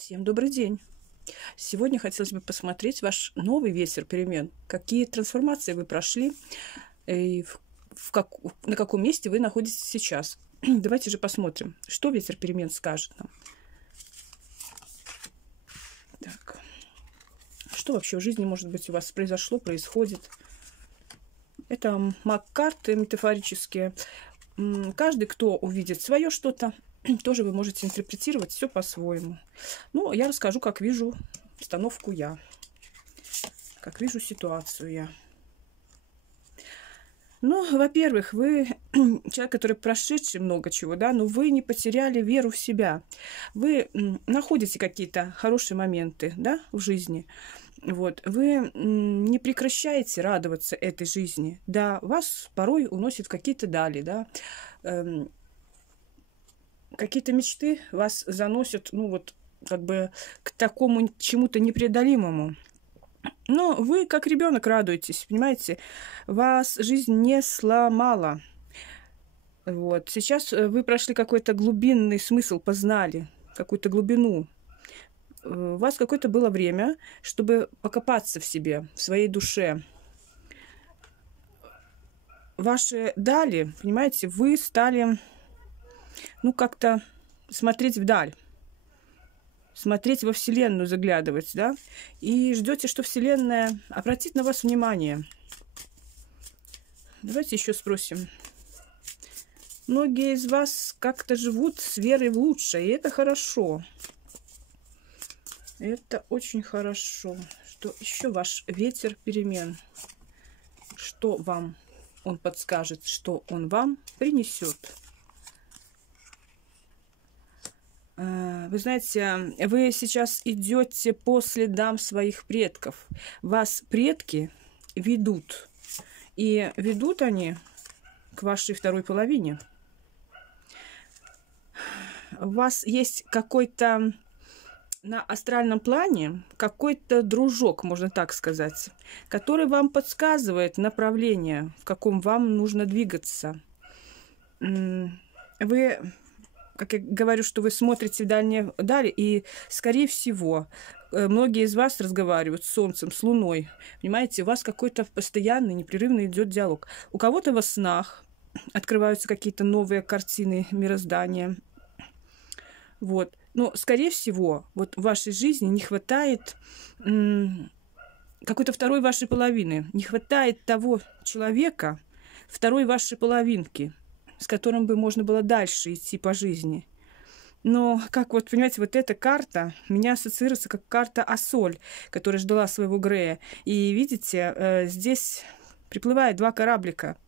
Всем добрый день! Сегодня хотелось бы посмотреть ваш новый ветер перемен. Какие трансформации вы прошли и на каком месте вы находитесь сейчас. Давайте же посмотрим, что ветер перемен скажет нам. Так. Что вообще в жизни, может быть, у вас произошло, происходит? Это маг карты метафорические. Каждый, кто увидит свое что-то, тоже вы можете интерпретировать все по-своему. Ну, я расскажу, как вижу обстановку я, как вижу ситуацию я. Ну, во-первых, вы человек, который прошедший много чего, да, но вы не потеряли веру в себя. Вы находите какие-то хорошие моменты, да, в жизни. Вот. Вы не прекращаете радоваться этой жизни. Да, вас порой уносит какие-то дали, да. Какие-то мечты вас заносят, ну вот, как бы к такому чему-то непреодолимому. Но вы, как ребенок, радуетесь, понимаете? Вас жизнь не сломала. Вот. Сейчас вы прошли какой-то глубинный смысл, познали какую-то глубину. У вас какое-то было время, чтобы покопаться в себе, в своей душе. Ваши дали, понимаете, вы стали, ну, как-то смотреть вдаль. Смотреть во Вселенную, заглядывать, да, и ждете, что Вселенная обратит на вас внимание. Давайте еще спросим. Многие из вас как-то живут с верой в лучшее, и это хорошо. Это очень хорошо. Что еще ваш ветер перемен? Что вам он подскажет, что он вам принесет? Вы знаете, вы сейчас идете по следам своих предков. Вас предки ведут. И ведут они к вашей второй половине. У вас есть какой-то на астральном плане, какой-то дружок, можно так сказать, который вам подсказывает направление, в каком вам нужно двигаться. Вы... Как я говорю, что вы смотрите в дальние дали, и, скорее всего, многие из вас разговаривают с Солнцем, с Луной. Понимаете, у вас какой-то постоянный, непрерывный идет диалог. У кого-то во снах открываются какие-то новые картины мироздания. Вот. Но, скорее всего, вот в вашей жизни не хватает какой-то второй вашей половины. Не хватает того человека, второй вашей половинки, с которым бы можно было дальше идти по жизни. Но, как вот, понимаете, вот эта карта меня ассоциируется как карта Ассоль, которая ждала своего Грея. И видите, здесь приплывает два кораблика.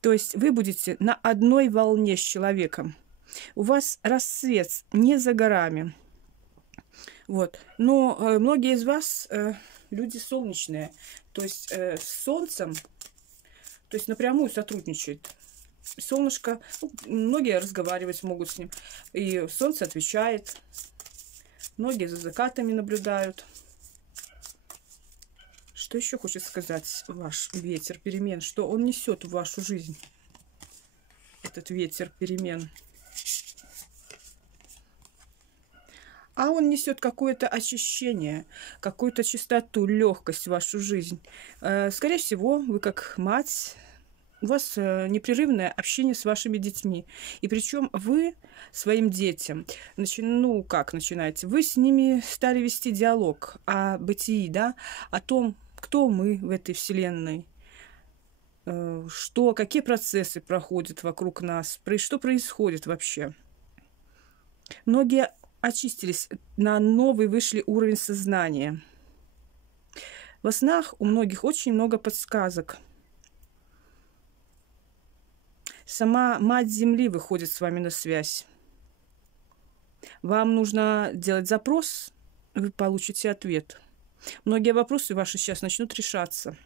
То есть вы будете на одной волне с человеком. У вас рассвет не за горами. Вот. Но многие из вас люди солнечные. То есть с Солнцем, то есть напрямую сотрудничают. Солнышко, ну, многие разговаривать могут с ним, и солнце отвечает, многие за закатами наблюдают. Что еще хочет сказать ваш ветер перемен, что он несет в вашу жизнь, этот ветер перемен? А он несет какое-то очищение, какую-то чистоту, легкость в вашу жизнь. Скорее всего, вы как мать, у вас непрерывное общение с вашими детьми. И причем вы своим детям, ну как начинаете, вы с ними стали вести диалог о бытии, да, о том, кто мы в этой вселенной, что, какие процессы проходят вокруг нас, что происходит вообще. Многие очистились, на новый вышли уровень сознания. Во снах у многих очень много подсказок. Сама Мать Земли выходит с вами на связь. Вам нужно делать запрос, вы получите ответ. Многие вопросы ваши сейчас начнут решаться.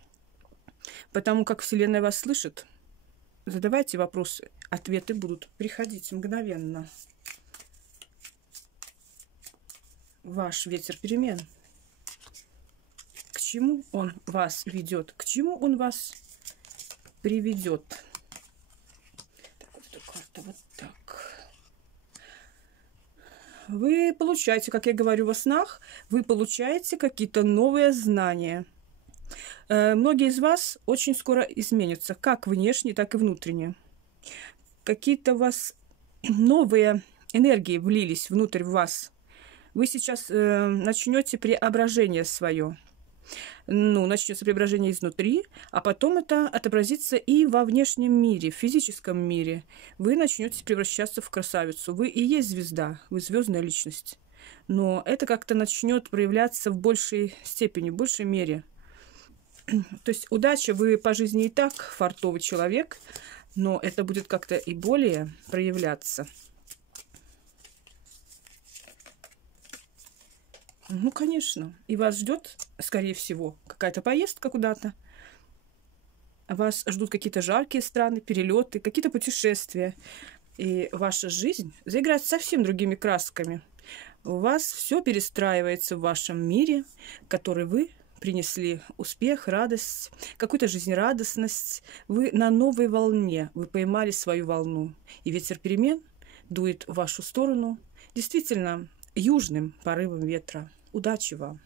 Потому как Вселенная вас слышит, задавайте вопросы, ответы будут приходить мгновенно. Ваш ветер перемен. К чему он вас ведет? К чему он вас приведет? Вот так. вы получаете, как я говорю во снах, вы получаете какие-то новые знания. Многие из вас очень скоро изменятся, как внешне, так и внутренне. Какие-то у вас новые энергии влились внутрь вас. Вы сейчас начнете преображение свое. Начнется преображение изнутри, а потом это отобразится и во внешнем мире, в физическом мире. Вы начнете превращаться в красавицу. Вы и есть звезда, вы звездная личность. Но это как-то начнет проявляться в большей степени, в большей мере. То есть удача, вы по жизни и так фартовый человек, но это будет как-то и более проявляться. Конечно. И вас ждет, скорее всего, какая-то поездка куда-то. Вас ждут какие-то жаркие страны, перелеты, какие-то путешествия. И ваша жизнь заиграет совсем другими красками. У вас все перестраивается в вашем мире, который вы принесли успех, радость, какую-то жизнерадостность. Вы на новой волне, вы поймали свою волну. И ветер перемен дует в вашу сторону. Действительно, южным порывом ветра. Удачи вам!